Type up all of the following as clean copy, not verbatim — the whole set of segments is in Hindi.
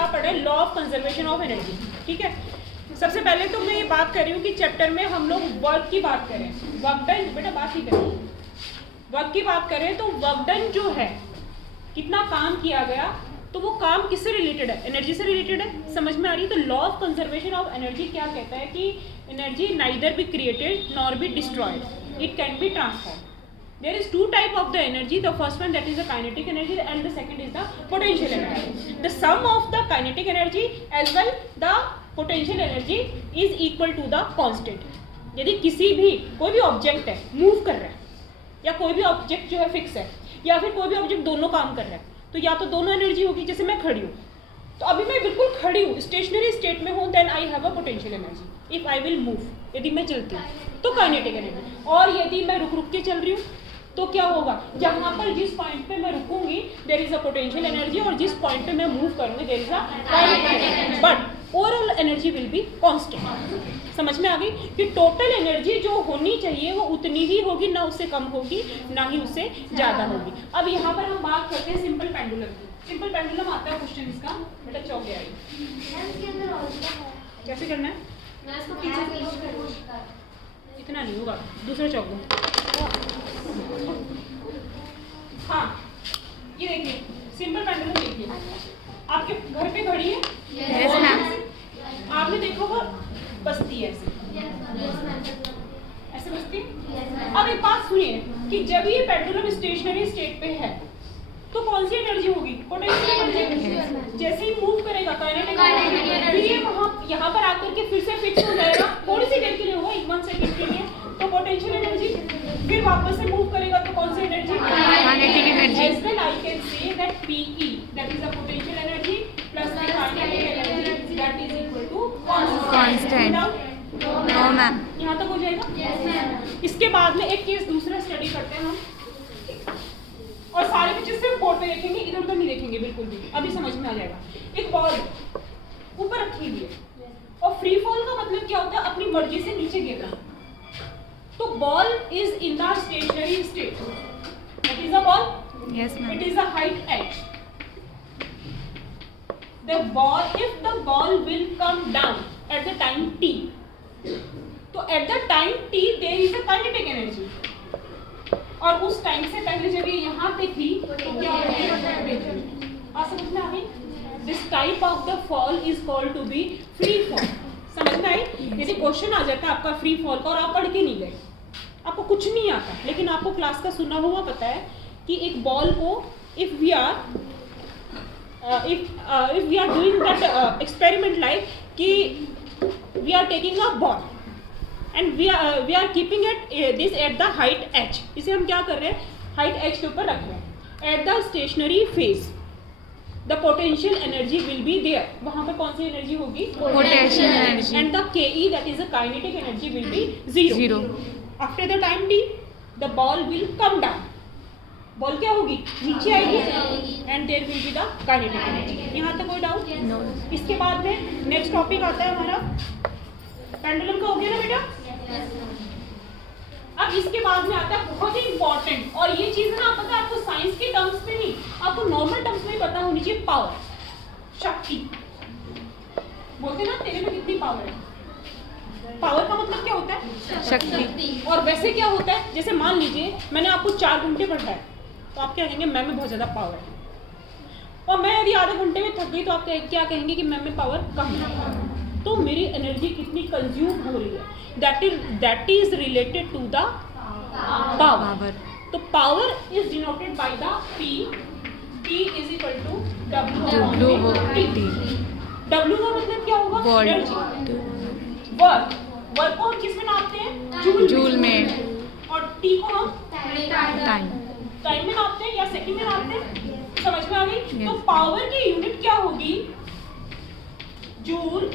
क्या पढ़े, law of conservation of energy. ठीक है, सबसे पहले तो मैं ये बात कर रही हूँ कि चैप्टर में हम लोग वर्क की बात करें, वर्क डन, बेटा बात ही करें, वर्क की बात करें तो वर्क डन जो है, कितना काम किया गया, तो वो काम किससे रिलेटेड है, एनर्जी से रिलेटेड है। समझ में आ रही है? तो law of conservation of energy क्या कहता है कि energy neither be created nor be destroyed, it can be transform. There is two type of the energy. The first one that is the kinetic energy and the second is the potential energy. The sum of the kinetic energy as well the potential energy is equal to the constant. यदि किसी भी कोई भी ऑब्जेक्ट है मूव कर रहा है या कोई भी ऑब्जेक्ट जो है फिक्स है या फिर कोई भी ऑब्जेक्ट दोनों काम कर रहा है, तो या तो दोनों एनर्जी होगी। जैसे मैं खड़ी हूँ, तो अभी मैं बिल्कुल खड़ी हूँ, स्टेशनरी स्टेट में हूँ, then I have a potential energy. If I will move, यदि मैं चलती हूँ तो काइनेटिक एनर्जी। और यदि मैं रुक रुक के चल रही हूँ तो क्या होगा, जहाँ पर जिस पॉइंट पे मैं रुकूंगी there is a potential energy और जिस पॉइंट पे मैं मूव करूंगी there is a kinetic energy, but overall energy will be constant. समझ में आ गई कि टोटल एनर्जी जो होनी चाहिए वो उतनी ही होगी, ना उससे कम होगी ना ही उससे ज़्यादा होगी। अब यहाँ पर हम बात करते हैं सिंपल पेंडुलम की। सिंपल पेंडुलम आता है क्वेश्चन इसका, बेटा चौक गया कैसे करना है, इतना नहीं होगा, दूसरा चौक दो। हाँ, ये देखिए सिंपल पेंडुलम देखिए, आपके घर पे घड़ी है, yes, आपने देखा होगा बजती है ऐसे बजती है। अब एक बात सुनिए कि जब ये पेंडुलम स्टेशनरी स्टेट पे है तो कौन सी एनर्जी होगी, पोटेंशियल एनर्जी। जैसे ही मूव करेगा काइनेटिक एनर्जी, फिर ये वहाँ यहाँ पर आकर के फिर से फिक्स हो जाएगा, थोड़ी सी देर के लिए होगा, 1 सेकंड के लिए, तो पोटेंशियल एनर्जी। फिर वापस से मूव करेगा तो कौन सी energy, kinetic energy. As well I can say that PE that is the potential energy plus the kinetic energy that is equal to constant. No ma'am, यहाँ तक हो जाएगा। Yes ma'am. इसके बाद में एक केस दूसरा स्टडी करते हैं हम, और सारे बच्चे सिर्फ बोर्ड पे देखेंगे, इधर उधर नहीं देखेंगे बिल्कुल भी, अभी समझ में आ जाएगा। एक बॉल ऊपर रखी हुई है और फ्री फॉल का मतलब क्या होता है, अपनी मर्जी से नीचे गिरना। तो ball is in the stationary state, that is a ball, yes ma'am, it is a height h। The ball, if the ball will come down at the time t, तो at the time t there is a kinetic energy, और उस टाइम से पहले जब ये यहाँ पे थी तो क्या होगा, समझ में आ गई। This type of the fall is called to be free fall. समझ में आई? यदि क्वेश्चन आ जाता है आपका फ्री फॉल का और आप पढ़ के नहीं गए, आपको कुछ नहीं आता, लेकिन आपको क्लास का सुना हुआ पता है कि एक बॉल को if we are doing that experiment like कि we are taking a ball and we are keeping it this at the height h। इसे हम क्या कर रहे हैं, हाइट h के ऊपर रख रहे हैं। At the stationary phase the potential energy will be there, वहां पर कौन सी एनर्जी होगी, potential energy, and the KE that is the kinetic energy will be 0। After the time t the ball will come down, ball क्या होगी, नीचे आएगी, and there will be the kinetic energy. यहाँ तक कोई डाउट? नो। इसके बाद में नेक्स्ट टॉपिक आता है हमारा पेंडुलम का, हो गया ना बेटा। अब इसके बाद में आता है बहुत ही इंपॉर्टेंट, और ये चीज ना पता है आपको साइंस के टर्म्स में नहीं, आपको नॉर्मल टर्म्स में पता होनी चाहिए। पावर, शक्ति बोलते ना, तेरे में कितनी पावर है। पावर का मतलब क्या होता है, शक्ति। और वैसे क्या होता है, जैसे मान लीजिए मैंने आपको 4 घंटे पढ़ाया, तो आप क्या कहेंगे, मैम में बहुत ज्यादा पावर है। और मैं यदि आधे घंटे में थक गई तो आप क्या कहेंगे कि मैम में पावर कम है। तो मेरी एनर्जी कितनी कंज्यूम हो रही है, that is related to the power. तो power is denoted by the P is equal to W का मतलब क्या होगा, वर्क को हम किस में नापते हैं, जूल में, और T को हम टाइम में नापते हैं या सेकंड में नापते हैं। समझ में आ गई? तो पावर की यूनिट क्या होगी, जूल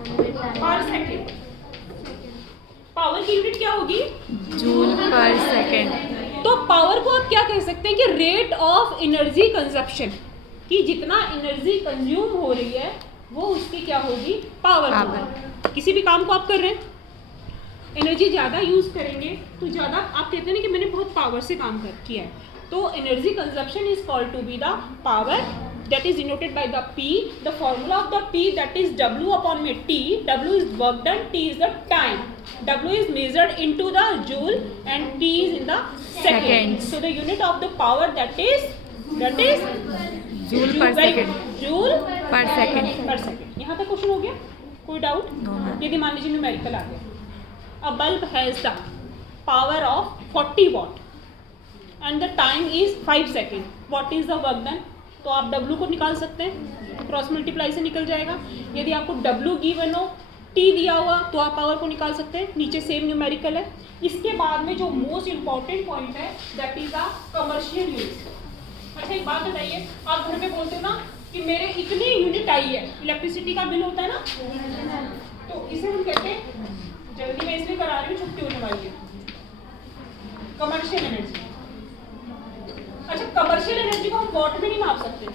पर सेकेंड। पावर की यूनिट क्या होगी, जूल पर सेकेंड। तो पावर को आप क्या कह सकते हैं कि रेट ऑफ एनर्जी कंजप्शन, कि जितना एनर्जी कंज्यूम हो रही है वो उसकी क्या होगी, पावर। किसी भी काम को आप कर रहे हैं, एनर्जी ज़्यादा यूज करेंगे तो ज़्यादा, आप कहते हैं ना कि मैंने बहुत पावर से काम किया है, तो energy consumption is called to be the power that is denoted by the P. The formula of the P, that is W upon में T. W is work done, T is the time. W is measured into the joule and T is in the second. So the unit of the power, that is joule पर सेकंड। जूल पर सेकंड। पर सेकंड। यहाँ तक क्वेश्चन हो गया? कोई डाउट? यदि मान लीजिए न्यूमेरिकल आ गया, a bulb has the power of 40 watt and the time is 5 seconds. What is the work done? तो आप W को निकाल सकते हैं, क्रॉस मल्टीप्लाई से निकल जाएगा। यदि आपको W गिवन हो, T दिया हुआ, तो आप पावर को निकाल सकते हैं। नीचे सेम न्यूमेरिकल है। इसके बाद में जो मोस्ट इंपॉर्टेंट पॉइंट है, that is the commercial unit. अच्छा एक बात बताइए, आप घर में बोलते हो ना कि मेरे इतनी यूनिट आई है, इलेक्ट्रिसिटी का बिल होता है ना, तो इसे हम कहते हैं, जल्दी मैं इसलिए करा रही हूँ, छुट्टी होने वाली है, कमर्शियल एनर्जी। अच्छा कमर्शियल एनर्जी को हम वॉट में नहीं माप सकते,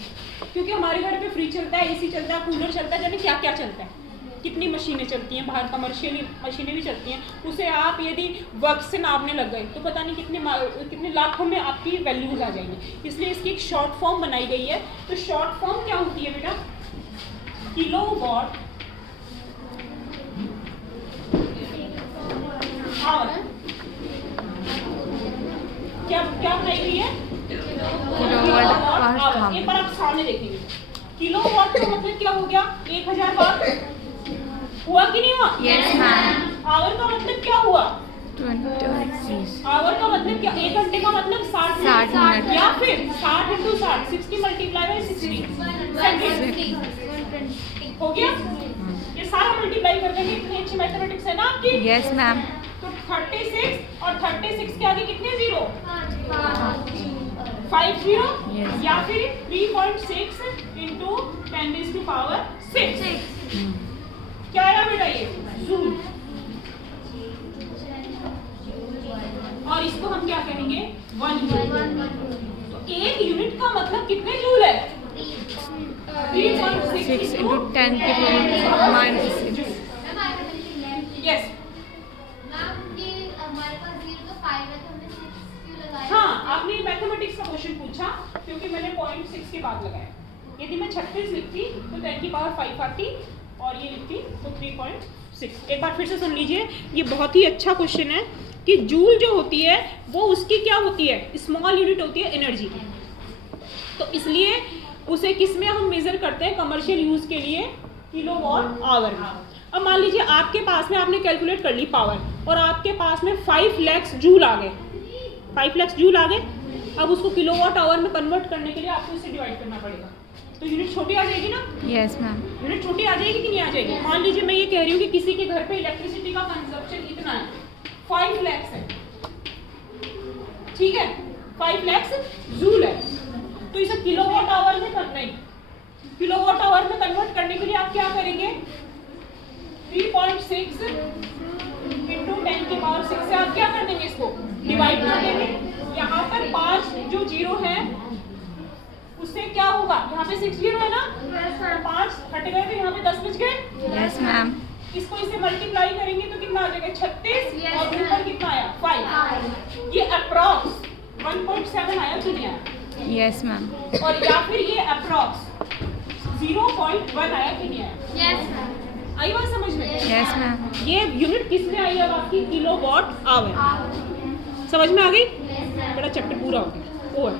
क्योंकि हमारे घर पे फ्रिज चलता है, एसी चलता है, कूलर चलता है, जाने क्या क्या चलता है, कितनी मशीनें चलती हैं, बाहर कमर्शियल मशीनें भी चलती हैं। उसे आप यदि वर्क से नापने लग गए तो पता नहीं कितने लाखों में आपकी वैल्यूज आ जाएंगी। इसलिए इसकी एक शॉर्ट फॉर्म बनाई गई है। तो शॉर्ट फॉर्म क्या होती है बेटा? Kilowatt hour. क्या बनाई गई है? Kilowatt hour. एक बार आप सामने देखेंगे, किलोवाट का मतलब क्या हो गया? 1000 वाट हुआ कि नहीं हुआ? Yes ma'am. आवर का मतलब क्या हुआ? 20। आवर का मतलब क्या? 1 घंटे का मतलब 60 मिनट। या फिर 60 × 60, 60 मल्टीप्लाई बाय 60 हो गया। ये सारा मल्टीप्लाई कर देंगे। इतनी अच्छी मैथमेटिक्स है ना आपकी? Yes ma'am. तो 36 और 36 के आगे कितने जीरो? 5 जीरो या फिर 3.6 × 10⁻⁶। क्या आया बेटा? ये जूल। और इसको हम क्या कहेंगे? 1 जूल। तो 1 यूनिट का मतलब कितने जूल है? 3.6 × 10⁻⁻⁶। यस। हाँ, आपने मैथमेटिक्स का क्वेश्चन पूछा क्योंकि मैंने 0.6 के बाद लगाया। यदि मैं 36 लिखती तो 10⁵ आती और ये लिखती तो 3.6। एक बार फिर से सुन लीजिए, ये बहुत ही अच्छा क्वेश्चन है कि जूल जो होती है वो उसकी क्या होती है? स्मॉल यूनिट होती है एनर्जी की। तो इसलिए उसे किस में हम मेजर करते हैं? कमर्शियल यूज के लिए किलोवाट आवर में। अब मान लीजिए आपके पास में, आपने कैलकुलेट कर ली पावर और आपके पास में 5 लाख जूल आ गए, 5 लाख जूल आ गए। अब उसको किलोवाट आवर में कन्वर्ट करने के लिए आपको इसे डिवाइड करना पड़ेगा। तो यूनिट छोटी आ जाएगी ना? Yes ma'am. यूनिट छोटी आ जाएगी कि नहीं आ जाएगी? मान लीजिए मैं ये कह रही हूँ कि किसी के घर पे इलेक्ट्रिसिटी का कंजप्शन इतना है, 5 लाख है, ठीक है, 5 लाख जूल है। तो इसे किलोवाट आवर में करना है। किलोवाट आवर में कन्वर्ट करने के लिए आप क्या करेंगे? 3.6 × 10⁻⁶ से आप क्या कर देंगे? इसको डिवाइड कर देंगे। यहाँ पर 5 जो जीरो है उससे क्या होगा? यहाँ पे 6 जीरो है ना, 5 हट गए तो यहाँ पे 10 बच गए। Yes ma'am. इसको इसे मल्टीप्लाई करेंगे तो कितना आ जाएगा? 36 और ऊपर कितना आया? 5। ये अप्रॉक्स 1.7 आया कि नहीं आया? Yes ma'am. और या फिर ये अप्रॉक्स 0.1 आया कि नहीं आया? Yes ma'am. आई बात समझ में? Yes ma'am. ये यूनिट किस में आई है आपकी? Kilowatt hour. समझ में आ गई? बड़ा चैप्टर पूरा हो गया। ओवर।